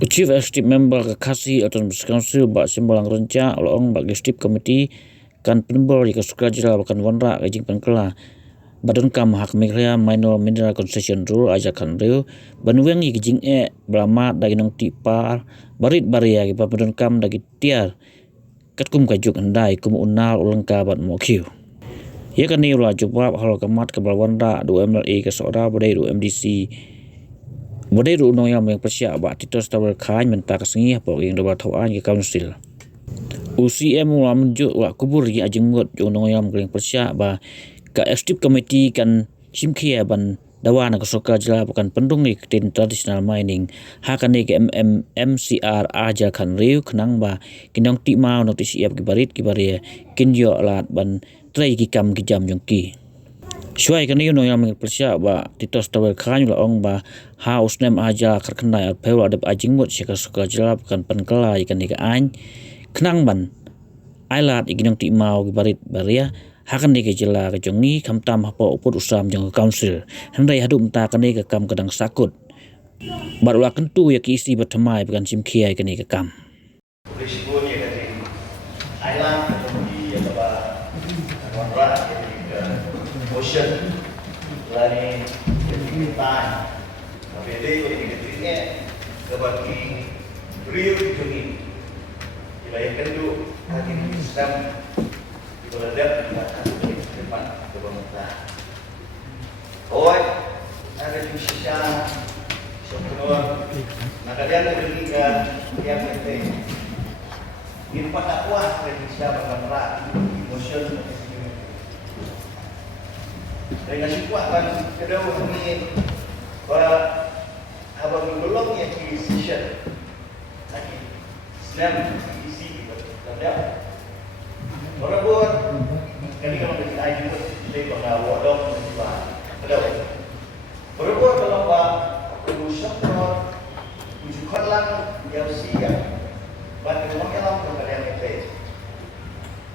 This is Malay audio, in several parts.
Chief Executive Member Kakasi Autonomous Council bak simbalang renca olong bak Executive Committee kan penembor jika sukrajira bakan wanra kajing penkela badun kam hak mikria minor mineral concession rule ajakan riu banweng i kajing berama dagi nong tipar barit baria ki badun kam dagi tiar katkum kajuk andai kum unal ulengka bat mokiu ya kan ni ula jawab hal kamat ke wanra du MLA ke sora badai du MDC Modai ru nong yang persia ba titos tawar khain menta kasengi apa yang dapat tawaan ke council. UCM ula menjuk wa kubur gi ajeng ngot jo nong yang kling persia ba ka executive committee kan simkhia ban dawana ka soka jela bukan pendung ni tin traditional mining hakan ni ke MCR aja kan riu kenang ba kinong ti mau no ti siap ki barit ki bare kinjo lat ban trai ki kam ki jam jongki. Syai kan iyo yang persia ba titos tawar khain la ong ba house nem aja kerkenai peu adep ajing mut syaka suka jelap kan penkela ikan ika ain kenang ban ailat iginong ti mau ki barit baria hakan ni ke jela ke jongi kam tam apa uput usam jong council hendai hadum ta kan ni ke kam kadang sakut barula kentu ya ki isi bertemai bukan simkia ikan ika kam risiko ni kan ailat di ya ba wanra ocean lani kita beda ko ni ketingnya kebagi real journey dibayangkan tu hati sistem diberadab di depan kebangunan oi ada di sisa semua maka dia ada juga yang penting ini pada kuat dari siapa berat emotion dan nasi kuat kan kedua ini bahwa abang belum yang decision lagi Islam isi ada orang buat kali kalau kita aja pun saya pernah wadon juga ada orang buat kalau pak urusan kalau ujukan lang yang siap bagi orang yang langsung yang itu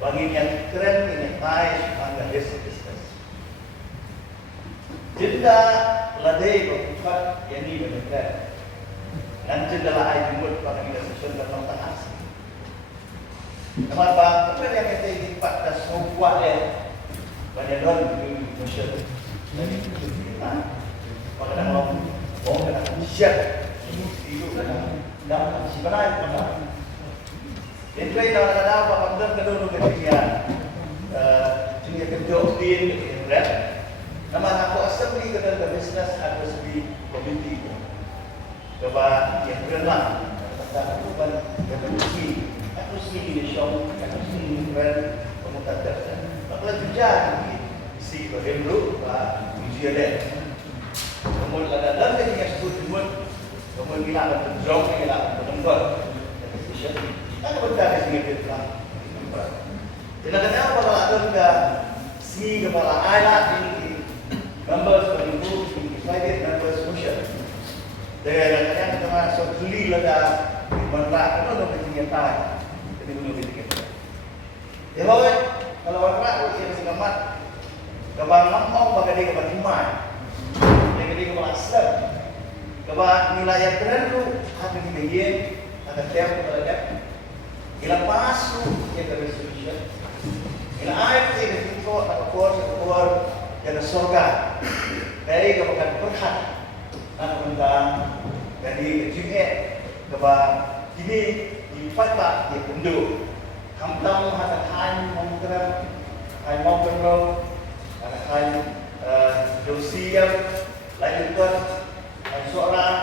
bagi yang keren ini baik angkat desa. Jenda ladai berkuat yang ini benar. Dan jenda lah jumut pada kita susun dalam tahap. Kenapa? Kerana yang kita ingin pada semua pada dalam dunia manusia. Jadi kita pada dalam orang kena siap hidup dalam sebenarnya pada. Jadi kita ada apa pada kedua kemudian dunia kerja din berat. Nama aku assembly ke dalam bisnes aku sebi komiti coba yang berenang tentang aku kan yang berisi aku sini di show aku sini brand komutator apabila juga isi berdulu pak ujian deh kemudian ada dalam yang sebut kemudian bila ada jauh bila bertempur kita berada di sini kita jadi kenapa kalau ada juga si kepala ailat ini members berikut divided members motion. Dan yang kita masuk beli lada menrak itu untuk kegiatan. Jadi belum kegiatan. Ya bawa kalau menrak itu selamat. Kabar nampak bagi dia kabar iman. Bagi dia kabar asal. Kabar nilai yang terlalu hati kita yen ada tiap terhadap. Ila pasu yang resolution. Ila ayat ini itu atau kuat yang surga dari kebakan berkat dan tentang dari kejungan kebat ini di fatwa di penduduk kampung ada kain menggerak kain menggerak ada kain dosial lain pun kain seorang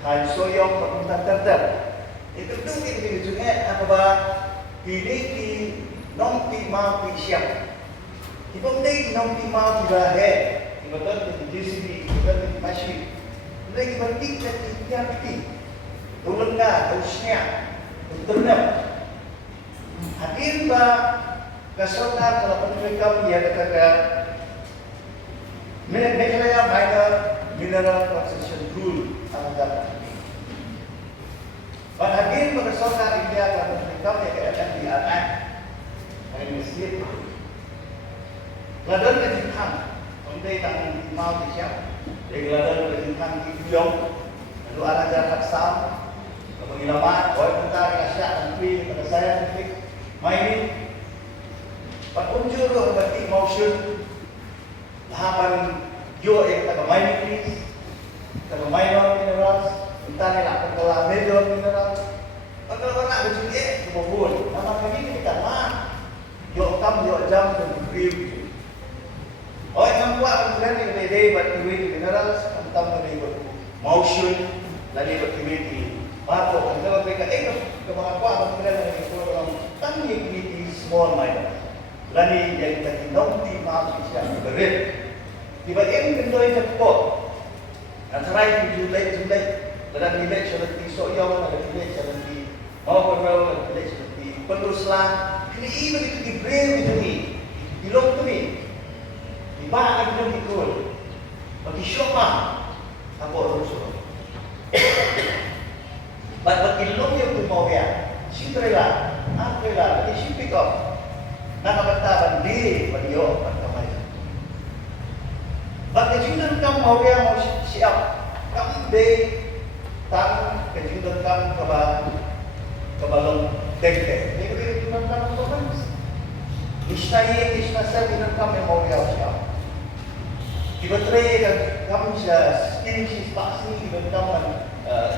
kain soyong permintaan tertentu itu tu di kejungan apa ini di nomti mati siap Ibang day nang timau tiba ibatan di JCB, ibatan di Masjid. Lagi berarti kita tiap tulen ka, usnya, tulen. Hadir ba kasota kalau mereka dia kata Meghalaya minor mineral concession rule ada. Pada hadir ba kasota dia kata mereka dia kata di anak. Ini mesti Ladang kejintang, untuk tang mau siap. Jadi ladang kejintang itu yang untuk anak jarak sam, pengalaman, bentar kasih nanti pada saya nanti main Pak unjur berarti motion tahapan yo yang kita main please, kita minor minerals, entah ni nak perkelah major minerals, kalau nak berjudi kebobol, nama kami kita mah yo kam yo jam dan review. Oh, yang buat kemudian yang day activity minerals, tentang day motion, lagi activity. Maka kalau mereka ke mga kuat kemudian yang itu orang tanggi activity small minor. Lagi yang kita tinong di maaf siya berit. Tiba ini kendoy cepat. Antara Julai, dalam nilai seperti soyong, ada nilai seperti overall, ada nilai seperti peneruslah. Ini begitu diberi itu ni, dilong tu ni. Iba lagi belum ikut. Bagi siapa? Apa orang suruh? Bagi long yang tu mau ya, sintrela, antrela, bagi si pick up. Nakabata bandi, bagi yo, kamay. Bagi jundan kam mau ya mau siap. Kam day, tang kejundan kam kabalong dek. Ini jundan kam kaban. Isna sa jundan kam yang mau ya siap. Tiba-tiba kami skin vaksin dibentukkan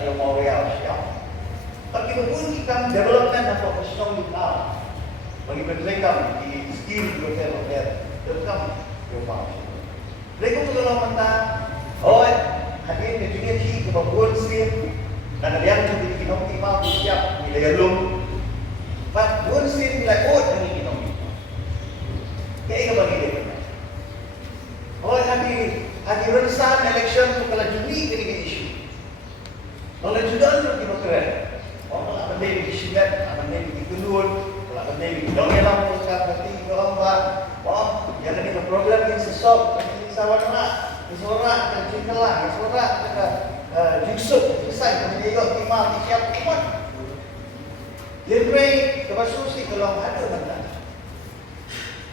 yang mau real siap. Bagi pun kita development atau profesional kita, bagi mereka di skill hotel, tetap berfungsi. Mereka tu kalau mentah, oh hadir kejunya ki kebaguan skill, dan yang tu di kinong timah siap nilai lum. But bukan skill nilai ni kinong. Kayak bagi dia. Oh, hadi rensan election tu kalau juni kini isu. Kalau judan tu kita keren. Oh, kalau benda di Syed, benda di Kulun, kalau benda di Dongelam tu sekarang berarti orang oh, yang ada program yang sesok, yang sawana, disorak, dan cingkelah, disorak, jigsuk, selesai, kemudian ikut timah, siap kuat. Jadi, kebasusi kalau ada benda.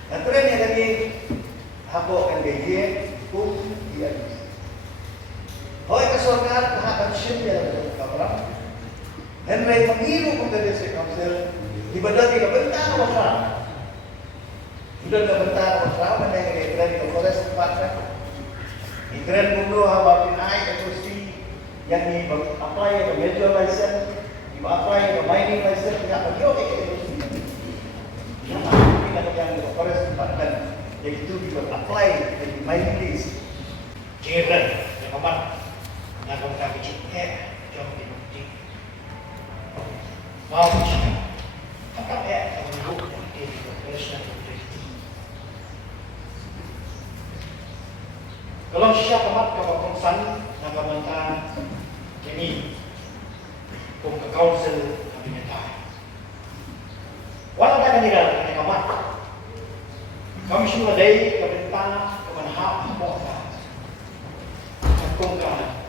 Yang keren yang tadi habok kan gaji pun dia. Hoy kasorgar kahakan sim dia kamera. Henry mengiru pun dari si council dibadati ke bentar wasra. Sudah ke bentar wasra mana yang keren di Polres tempatnya. Ikren mundur haba pinai kursi yang di apply ke major license, di apply ke mining license tidak bagi kursi. Yang mana yang di Polres tempatnya. Yang itu juga apply di mining list. Jiran, yang amat nak orang kecil, jom di mau kecil, apa kalau ibu yang di profesional itu. Kalau siapa amat kalau konsen nak mentah ini, kum ke council kami minta. Walau tak ni dah yang amat. Kami semua dari pemerintah kemenhak bawah kongkang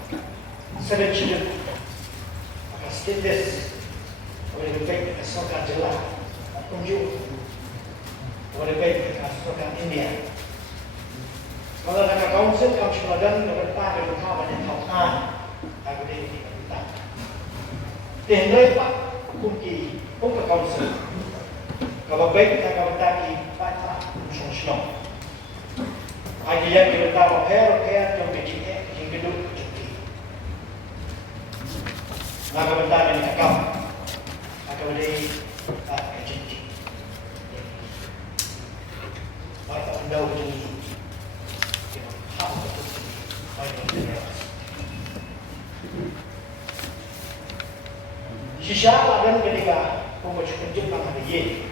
sedang akan status oleh baik kesokan jelas tunjuk oleh baik kesokan India. Kalau nak council kami semua dan pemerintah kemenhak banyak kawan aku dari pemerintah. Tendai pak kunci ke council. Kalau baik kita pemerintah Shalom. Lagi yang kita tahu, yang begini, yang kedua, cuti. Maka bentar ini akam, akan beri agensi. Maka anda ini, hak untuk sisa ada ketika pembaca penjemah ada ye.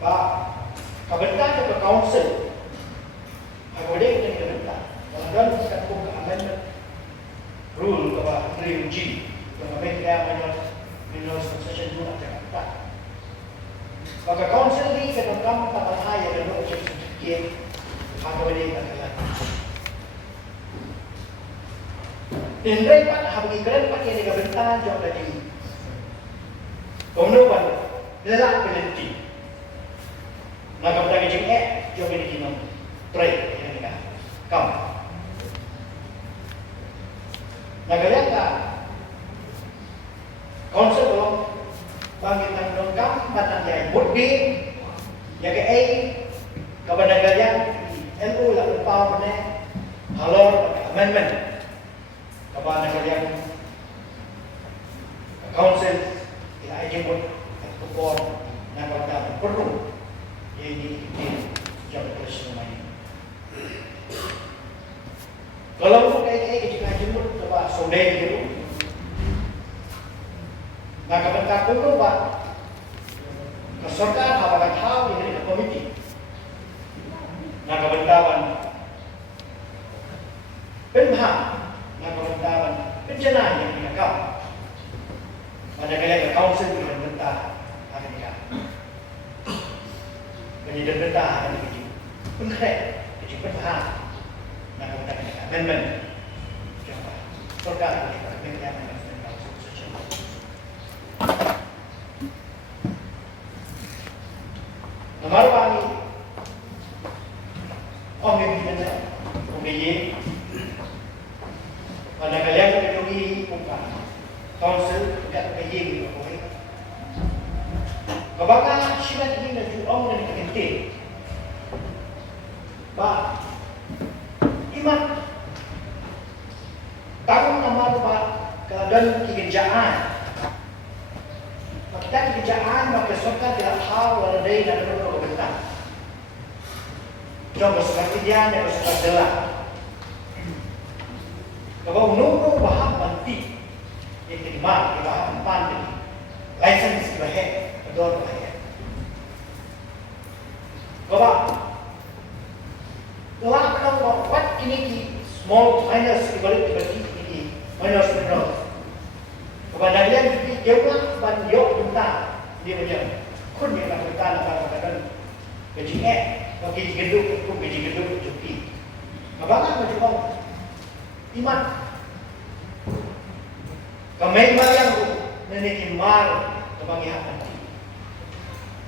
Pak Kabentar ke council, aku boleh dengan kabentar. Kalau sekarang pun amendment rule kepada RUG, yang amendment mineral concession rule ada kabentar. Maka council ni kadang kadang tak berhaya dengan objek sedikit, aku boleh dengan. Dan mereka habis keren pakai dengan kabentar jauh dari. Kemudian lelak berhenti. Nak kita kecil jom ini kita try ini kita. Come. Nagaliaka konsep belum bangkitan lengkap batang jaya budi ya ke kepada kalian NU lah upah mana halor amendment kepada kalian council ya jemput kupon nak perlu ini jam presiden ini. Kalau kayak jika jemput coba sore dulu, nak bentar dulu pak keserta apa tahu ini di komiti, nak bentaran penhak, nak bentaran penjenayah yang dikau, pada kalian council yang bentar ada dia, menjadi bentar ada dia, penkrek, jadi penhak. Nak mengatakan amendment siapa perkara ini amendment nomor wani ini mana ini pada kalian ketui bukan council dekat kaya boleh kebanyakan syirat ini dan juga dan kegenting bah iman tahun nama lupa keadaan kerjaan kita kerjaan maka suka tidak hal ladai dan perlu kita coba suka kerjaan dan suka jelas kalau menunggu bahan banti yang terima di bahan banti license di bahan kedua bahan kalau Wala ka nang what kiniki small minors ibalik ini minors minerals. Kepada dia dia ban yok tentang dia macam kun dia nak tentang apa gaji bagi gedung tu gaji gedung cuti. Abang macam iman. Kami yang nenek imar kebangi hati.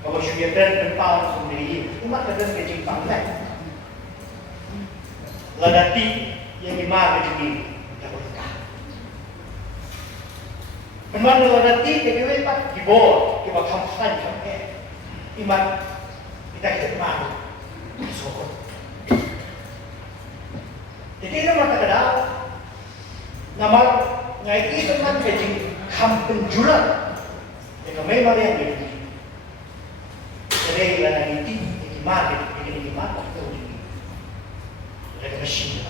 Kalau syukur tempal sendiri iman kadang gaji pangkat. Ladati yang dimana jadi berkah. Memang ladati yang dilepas di bawah, di bawah kampsan sampai iman kita tidak mahu disokong. Jadi ini mata kedal nama ngaiki teman kecil kampung jualan yang memang yang jadi. Jadi ladati yang dimana jadi dimana mesin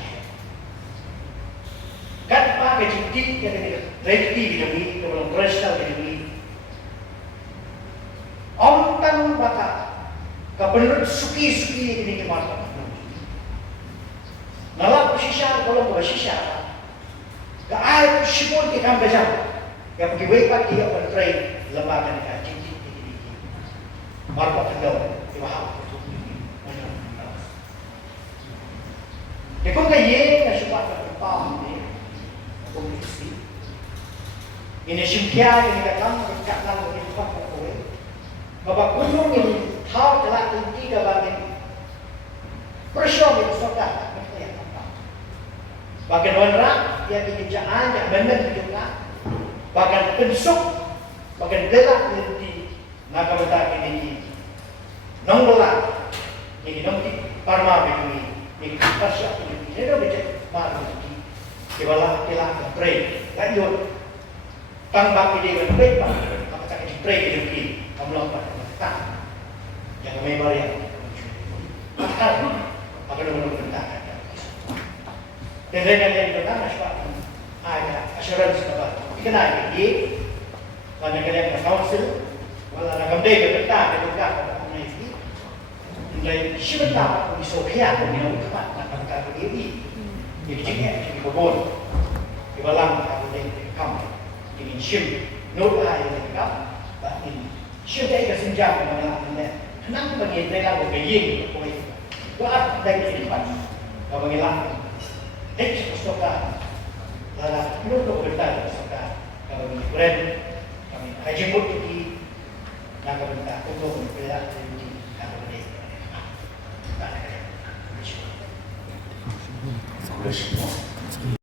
kan pakai judi yang ini rekti bidami kalau prestal bidami ontan baka kebenar suki ini kemana nalap sisa kalau bawa sisa ke air sipun kita baca yang pergi wepat dia bertrain lembaga kita judi ini marpak kedau dibahas Dia kau kaya nak sebab berpam ni, komisi. Ini simpia ini katang ini sebab berkowe. Bapa kunung ini tahu telah tinggi dalam pressure ini soda mereka yang apa. Bagian orang yang kerjaan yang benar juga, bagian pensuk, bagian gelak nanti nak berita ini, nonggola, ini nongti parma begini. Ini kasih ini dia baca malu di kebala kelang pray lanjut tambah ide pray apa tak di pray di kamu lompat tak yang memang yang akal apa nama benda dan yang pertama sebab ada assurance apa dikenal di mana kalian council wala nak kamdai ke benda Mulai sebentar di Sofia punya umat nak bangkit berdiri. Jadi jadi kebun di balang aku ni kam ini sim not air ni kam tak ini sim dia ke senjam mana ni kenang bagi mereka bergayung koi buat dari tempat kau bagi lang stoka lala lu berita stoka kau bagi brand kami haji pun di nak berita untuk berita Gracias.